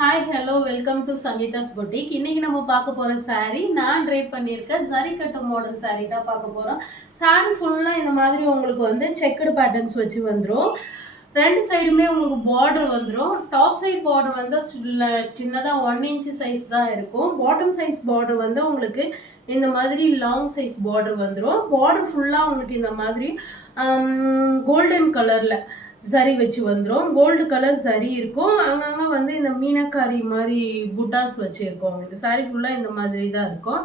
Hi hello welcome to Sangeetha's boutique. இன்னைக்கு நம்ம பார்க்க போகிற சாரீ நான் ட்ரைப் பண்ணியிருக்க ஜரி கட்டு மாடல் சாரீ தான் பார்க்க போகிறோம். சாரீ ஃபுல்லாக இந்த மாதிரி உங்களுக்கு வந்து செக்குடு பேட்டர்ன்ஸ் வச்சு வந்துடும். ரெண்டு சைடுமே உங்களுக்கு பார்டர் வந்துடும். டாப் சைட் பார்டர் வந்து சின்னதாக 1 இன்ச் சைஸ் தான் இருக்கும். பாட்டம் சைஸ் பார்டர் வந்து உங்களுக்கு இந்த மாதிரி லாங் சைஸ் பார்டர் வந்துடும். பார்டர் ஃபுல்லாக உங்களுக்கு இந்த மாதிரி கோல்டன் கலரில் சரி வச்சு வந்துடும். கோல்டு கலர் சரி இருக்கும். அங்கங்கே வந்து இந்த மீனக்காரி மாதிரி புட்டாஸ் வச்சுருக்கோம். உங்களுக்கு சாரி ஃபுல்லாக இந்த மாதிரி தான் இருக்கும்.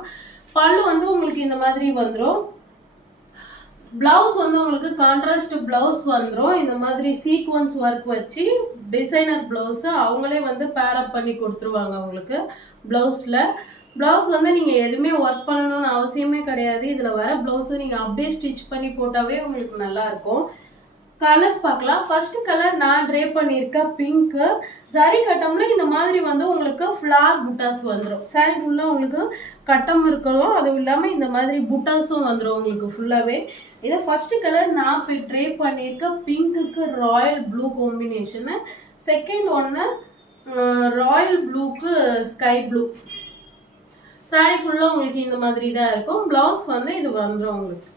பல்லு வந்து உங்களுக்கு இந்த மாதிரி வந்துடும். பிளவுஸ் வந்து உங்களுக்கு கான்ட்ராஸ்ட் பிளவுஸ் வந்துடும். இந்த மாதிரி சீக்வன்ஸ் ஒர்க் வச்சு டிசைனர் பிளவுஸு அவங்களே வந்து பேரப் பண்ணி கொடுத்துருவாங்க உங்களுக்கு பிளவுஸில். ப்ளவுஸ் வந்து நீங்கள் எதுவுமே ஒர்க் பண்ணணும்னு அவசியமே கிடையாது. இதில் வர ப்ளவுஸை நீங்கள் அப்படியே ஸ்டிச் பண்ணி போட்டாவே உங்களுக்கு நல்லாயிருக்கும். கலர்ஸ் பார்க்கலாம். ஃபர்ஸ்ட் கலர் நான் ட்ரே பண்ணியிருக்கேன் பிங்க்கு. சரி கட்டம்ல இந்த மாதிரி வந்து உங்களுக்கு ஃப்ளார் புட்டாஸ் வந்துடும். சாரி ஃபுல்லாக உங்களுக்கு கட்டம் இருக்கணும். அதுவும் இல்லாமல் இந்த மாதிரி புட்டாஸும் வந்துடும் உங்களுக்கு ஃபுல்லாகவே. இதை ஃபர்ஸ்ட் கலர் நான் இப்போ ட்ரே பண்ணியிருக்கேன் பிங்க்குக்கு ராயல் ப்ளூ காம்பினேஷனு. செகண்ட் ஒன்று ராயல் ப்ளூக்கு ஸ்கை ப்ளூ. சாரி ஃபுல்லாக உங்களுக்கு இந்த மாதிரி தான் இருக்கும். ப்ளவுஸ் வந்து இது வந்துடும் உங்களுக்கு.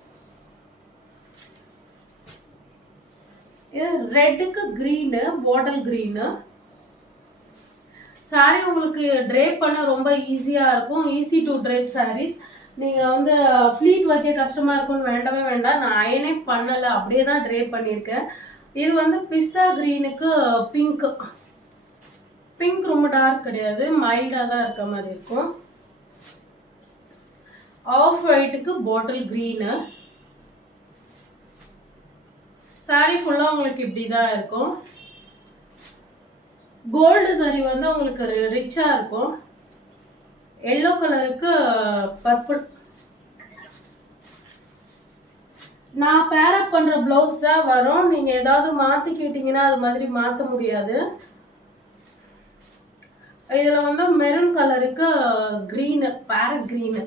ரெட்டுக்கு க்ரீனு, பாட்டில் க்ரீனு. சாரி உங்களுக்கு ட்ரேப் பண்ண ரொம்ப ஈஸியாக இருக்கும். Easy to drape saris. நீங்கள் வந்து ஃப்ளீட் வைக்க கஷ்டமாக இருக்கும்னு வேண்டவே வேண்டாம். நான் அயனே பண்ணலை, அப்படியே தான் ட்ரேப் பண்ணியிருக்கேன். இது வந்து பிஸ்தா க்ரீனுக்கு பிங்க்கு. பிங்க் ரொம்ப டார்க் கிடையாது, மைல்டாக தான் இருக்க மாதிரி இருக்கும். ஆஃப் ஒயிட்டுக்கு பாட்டில் க்ரீனு. சாரி ஃபுல்லாக உங்களுக்கு இப்படி தான் இருக்கும். கோல்டு சாரி வந்து உங்களுக்கு ரிச்சாக இருக்கும். எல்லோ கலருக்கு பர்பிள். நான் பேரப் பண்ணுற ப்ளவுஸ் தான் வரும். நீங்கள் ஏதாவது மாற்றி கேட்டிங்கன்னா அது மாதிரி மாற்ற முடியாது. இதில் வந்து மெரூன் கலருக்கு க்ரீனு, பேரட் க்ரீனு.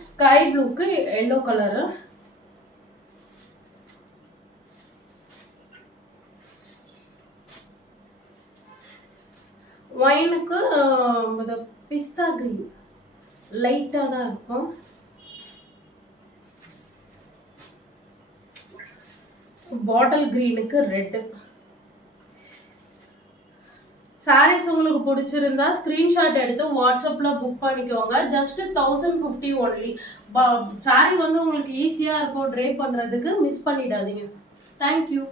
ஸ்கை ப்ளூக்கு எல்லோ கலரு. ஒயினுக்கு பிஸ்தா கிரீன் லைட்டாக தான் இருக்கும். பாட்டில் கிரீனுக்கு ரெட்டு. சாரீஸ் உங்களுக்கு பிடிச்சிருந்தா ஸ்க்ரீன்ஷாட் எடுத்து வாட்ஸ்அப்பில் புக் பண்ணிக்கோங்க. Just 1050 only. சாரீ வந்து உங்களுக்கு ஈஸியாக இருக்கும் ட்ரே பண்ணுறதுக்கு. மிஸ் பண்ணிடாதீங்க. தேங்க்யூ.